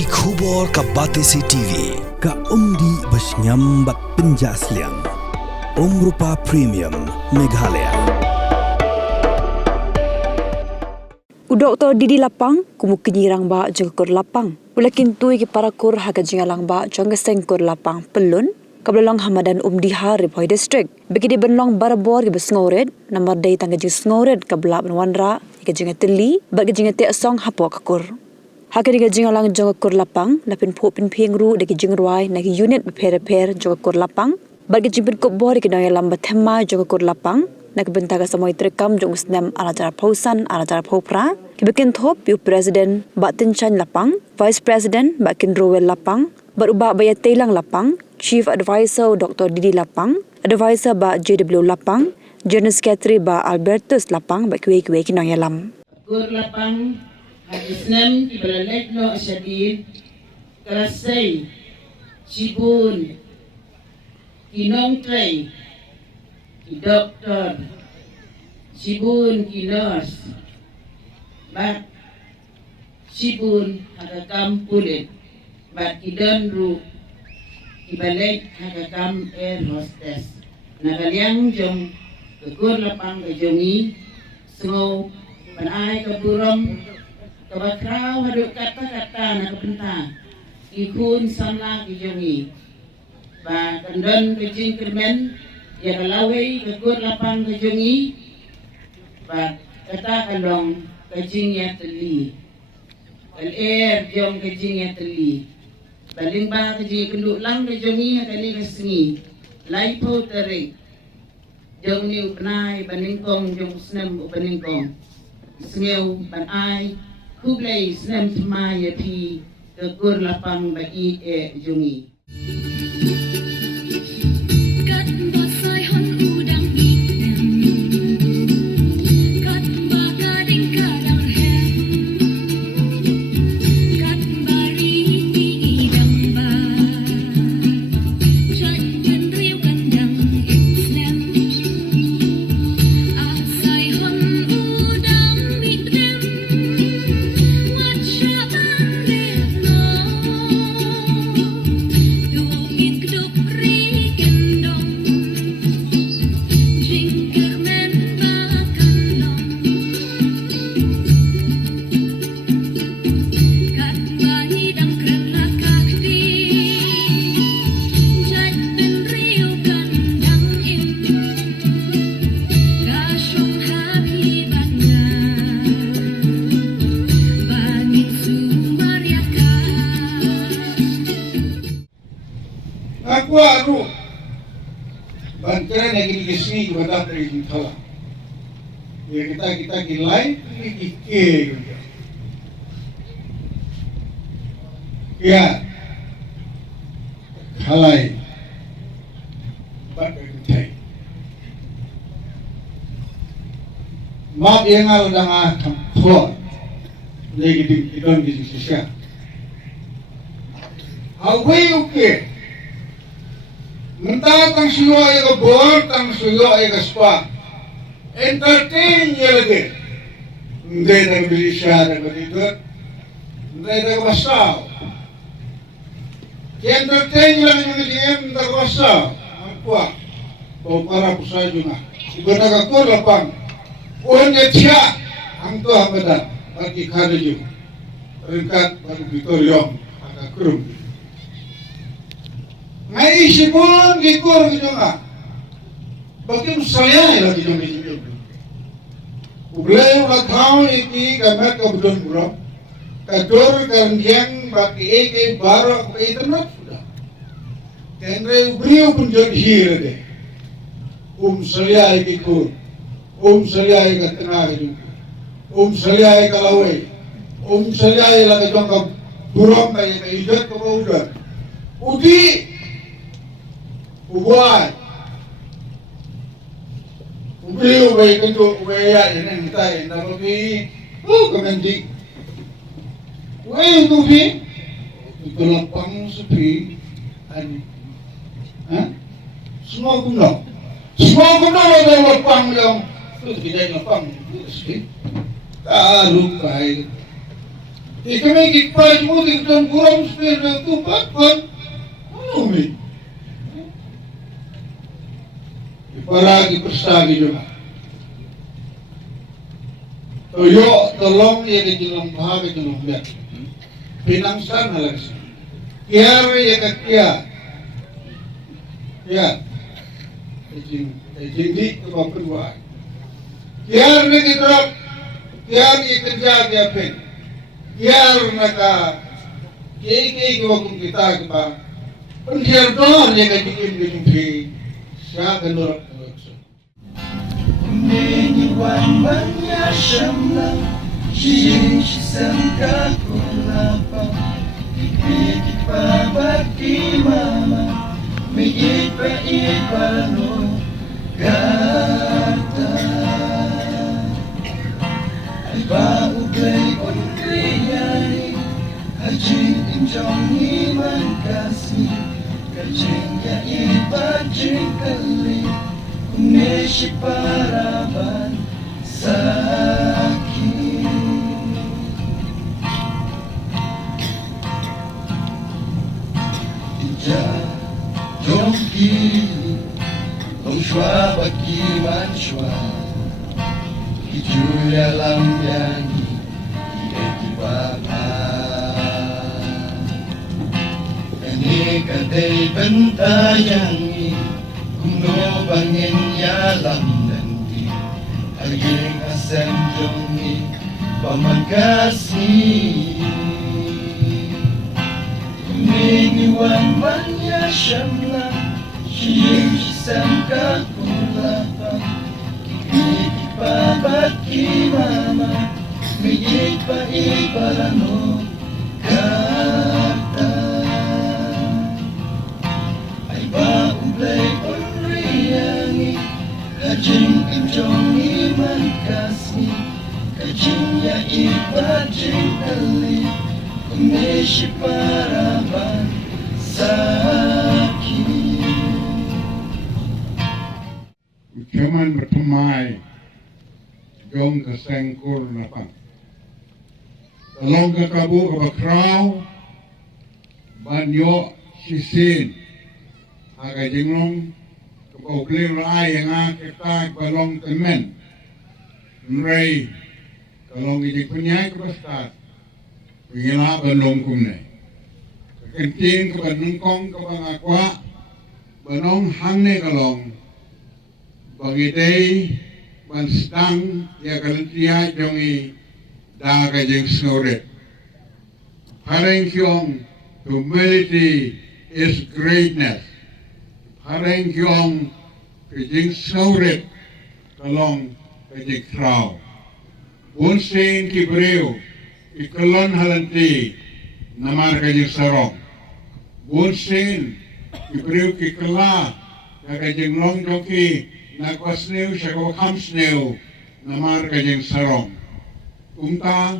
Ki khubor ka Batesi TV. Ka umdi basnyambak penjaslian. Rupa Premium Meghalaya. Dr. Didi Lapang kumukinyirang ba jengkur lapang. Ulakin tui ki parakur haga jingalang ba jenggesengkur lapang pelun. Kabelong Hamadan Umdiha Ripoy District. Bagi di benlong barabor ki besngored. Namar day tangga jing sngored kabela benwanra. Ika jinga teli. Bagi jinga te asong hapo kakur. Haka diga jingalang jengkur lapang. Lapin po pin ru daki jingruai naki unit beper jengkur lapang. Bagi jimpin kubor ki daya lambat hema jengkur lapang. Nakbentaga samoy terekam jong usnam alajar pausan alajar paupra. Kibakin thop yu Presiden Batin Chan Lapang, Vice President Bakin Rowel Lapang, berubah baya telang Lapang, Chief Advisor Dr. Didi Lapang, Advisor ba JW Lapang, General Secretary ba Albertus Lapang ba kuwe-kuwe kinong yalam. Gur Lapang, Hadisnam Ibalalekno Asyadid, Karasay, Sibun, Kinong Tray, Doktor, Sibun Kinos, Bat Sibun Hakakam Pulit, Bat Kidan Ru, Ibalik Hakakam Air Hostess. Nagalyang jong kekur lapang kejongi, Sengaw panay kaburom, kabakraw haduk kata-kata nakapenta, Ikun samla kejongi, Ba kandon kejing kermen, Ya kalaway kekur lapang kejongi, Ba kata kalong kajing ya teli, kal jong kajing ya teli, baling ba kajing kenduk lang kejongi kali kesengi, laipo terik, jong ni upanay baningkong jong senam upaningkong, sengew banay kublay senam semaya pi kekur lapang bagi jongi. Aku aru bantara lagi kesini kepada dari thala. Ya kita kilai kike. Ya halai bagai kucai. Mak yang ada dengan kampor lagi di dalam di sisi. Awai oke. Mentah tang suyo ay ka board, tang suyo ay ka spa. Entertain niya lagi. Hindi na bili siya na ganito. Hindi na kabasaw. Entertain niya lang yung naging na kabasaw. Ang puwa. O para po sa iyo na. Iba nagkakur lapang. Unya siya. Ang to hamada. Bagi kada yung. Ringkat baru Victorium. Akakurum. Ngai sibun gikur gitu nga. Bakim saya lagi dong di sini. Ublay ulathaw iki gamat ka budon bro. Kadur kanjeng baki eke baro ko internet sudah. Kenre ubriu pun jod hir de. Saya iki kur. Saya iki tengah itu. Saya iki kalawai. Saya iki lagi dong ka burong kaya ijot ko udah. Udi ubuan, ubriu bayi kento ubaya ini kita ini tapi kemendik, itu bi, itu lapang sepi, ani, semua guna ada lapang yang itu tidak lapang sepi, taruh baik, Kami kikpa mo tington kurang spir ng tupat kon. Ano mi? Iparagi persagi juga. Toyo tolong ya ke julung bahag ke julung biak. Pinangsan halas. Kiar ya ke kia. Ya. Ejing di ke bapua. Kiar ne kitrap. Kiar ye kerja dia pen. Kiar naka kei waktu kita ba pendiar don ya ka dikim dikim siya ganor Niniwan man niya siyam lang Siyang sisangka kulapang Ikikit pa ba't di mama Migit pa ipano Gata Ay ba uglay on kriyani Hajing injong iman kasi Kajing ya iba jing kali Nesi paraban sakit Ija jongki Long shwa bagi man shwa Ijulia lam yangi Ieti baka Ini kadai bentayangi Kuno bangin yalam nanti Ayeng asam jongi pamangkasi Kuminiwan man ya syamla Siyeng sisangka kulapang Kikiki papat ki mama Migit pa iparano Kata Ay ba ublay unriyangi Kajing injong iman kasmi Kajing ya iba jing kali Kumesi paraban sakit Ucaman bertemai jong kesengkur lapang. Tolong ke kabu ke bakrau banyo sisin agak jenglong ke bau beli rai yang kita balong temen nrei tolong ijik penyai ke bastat pengila balong kumne kenting ke banengkong ke bang aqua banong hangne kalong bagi day ban stang ya kalentia jongi da ka jeng snoret pareng kyong humility is greatness pareng kyong ka jeng snoret kalong ka jeng kraw bunsin ki breu ikalon halanti namar ka jeng sarong bunsin ki breu ki kala ka jeng long joki nagwasnew siya kawakamsnew namar ka jeng sarong Unta,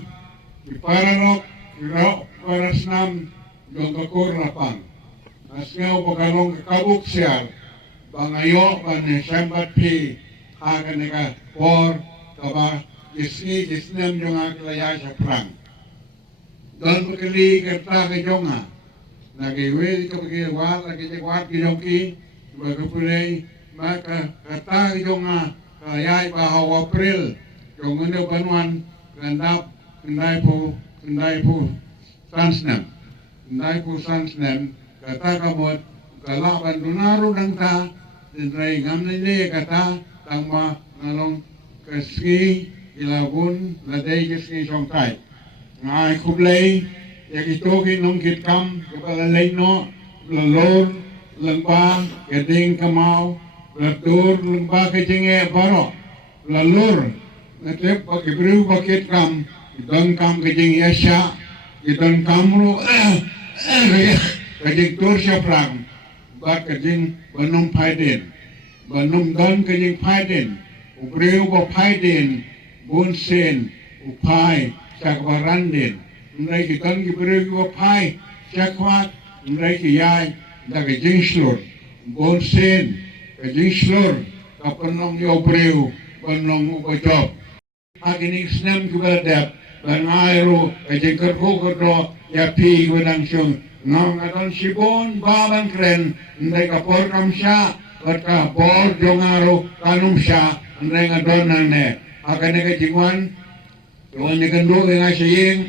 iparanok, irao, parasnam, yung kakor lapang. Asneo pakalong kakabuk siyar, bangayo, siyambat pi, hakan nika, por, kaba, gisnem yung akilaya sa prang. Doon pagkali kerta ka yung nagiwil ka pagkiwal, nagiwat ka ki, magkapulay, maka kata ka yung kayay bahaw April, yung ano banuan, Kendai po sansnem kata kamu kalaban dunaro nang ta dinray ngam nile kata tangma ngalong keski ilabun ladai keski songkai ngai kublay yakitoki nong kitkam kapalalay no lalor lengba keding kamau latur lengba kejenge baro lalur Natip pagkibrew bakit kam idon kam kajing yasya idon kam ro kajing tur siya prang bat kajing banum paiden banum don kajing paiden ubrew ba paiden bunsen upai sakbarandin nrai kiton kibrew ba pai sakwat nrai kiyay da kajing slur bunsen kajing slur kapanong yobrew banong ubajop Agining snam kubadap ban airu kajengker ko ya pi gunang syung ngong aton sibon baban kren ndai kapor kamsya ka bor jongaro kanumsya ndai ngadon nane akan kajingwan tuan ni kendo nga saying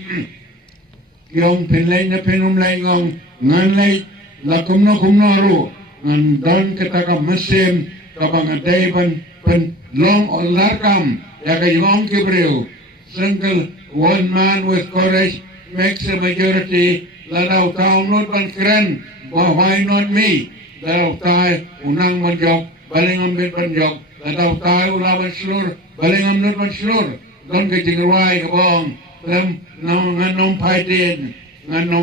yung pinlay na pinumlay ngong nganlay la kumno ro ngan don kita ka mesin kabang aday pan long o larkam ya kayong kibriw single one man with courage makes a majority. Ladaw tao not ban kren, why not me? Ladaw tayo unang manjok, balingam bit manjok. Ladaw tayo ulaban slur, balingam not man slur. Don kajingruay kabong, nganong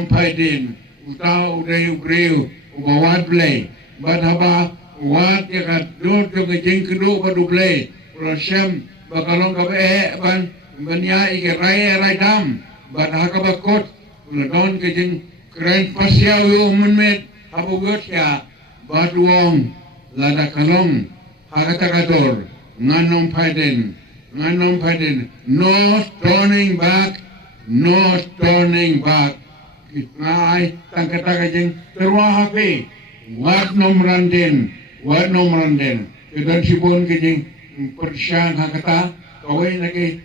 paitin, Utao uday ugriw, ubawad play. But haba, wat yakat dut yung kajing kudu paduplay. Prasyam, bakalong kabe, ban ya rai dam. But hakabakot, Ladon kajing keren pasya umen met habugot ya batuong lada kalong hakatakator nganom paiden no turning back ngai tangkata kajing terwahapi wat nomranden kedan sibon kajing persyang hakata kawai lagi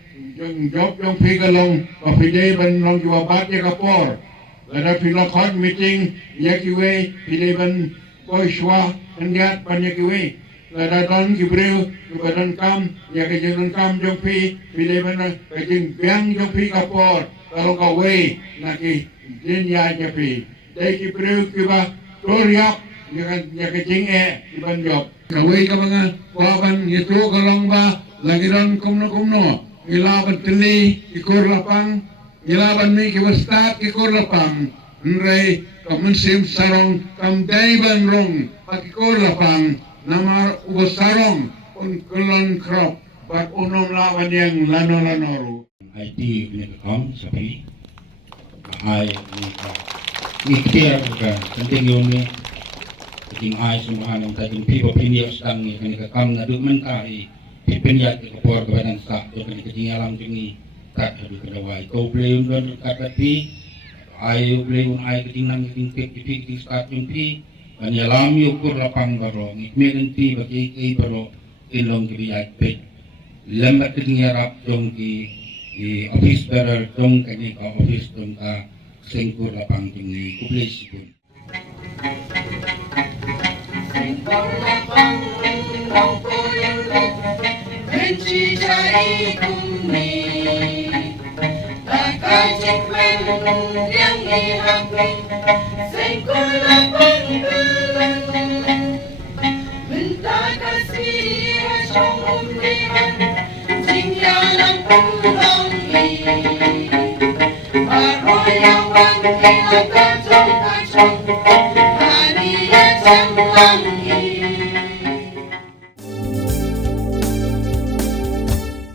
job yung pigalong kapidey ban long juwabat ya kapor lada pilokon meeting yakiwe pileban koiswa hendiat ban yakiwe lada don kibreu kebadan kam yakajeng kam jong pi pileban kajing biang jong pi kapor kalau kawe naki din ya japi dai kibreu kiba toriap yakajeng iban job kawe ka mga waban itu kalong ba lagi don kumno ilaban tili ikur lapang ilaban mi kiwastat ikur lapang nrei kamunsim sarong kam daiban rong pakikur lapang namar ubos sarong un kulon krop bat unom lawan yang lano-lanoru IT ni kam sapi ai ni care ka penting yun ni penting ai semua yang tajin pipa pinios tang ni kan kam na dokumentari pipinyat ke kapor kebadan sak yo kan ketinggalan tingi kat hadu kedawai kau play don kat pi ayo play un ai ketinggalan tingkek di start jumpi kan yalam yukur lapang baro ngikmen ti bagi kai baro ilong kibiyat pet lembat ketinggarap dong ki office bearer dong kani ka office dong ka sengkur lapang tingi kuplay sipun sengkur lapang dong Benci jari kumi Takajik men yang irapi Sengkur lapang belan Minta kasih rasong umdihan Jingya lampung longi Baroyawan kila kacong-kacong Hadiah jambang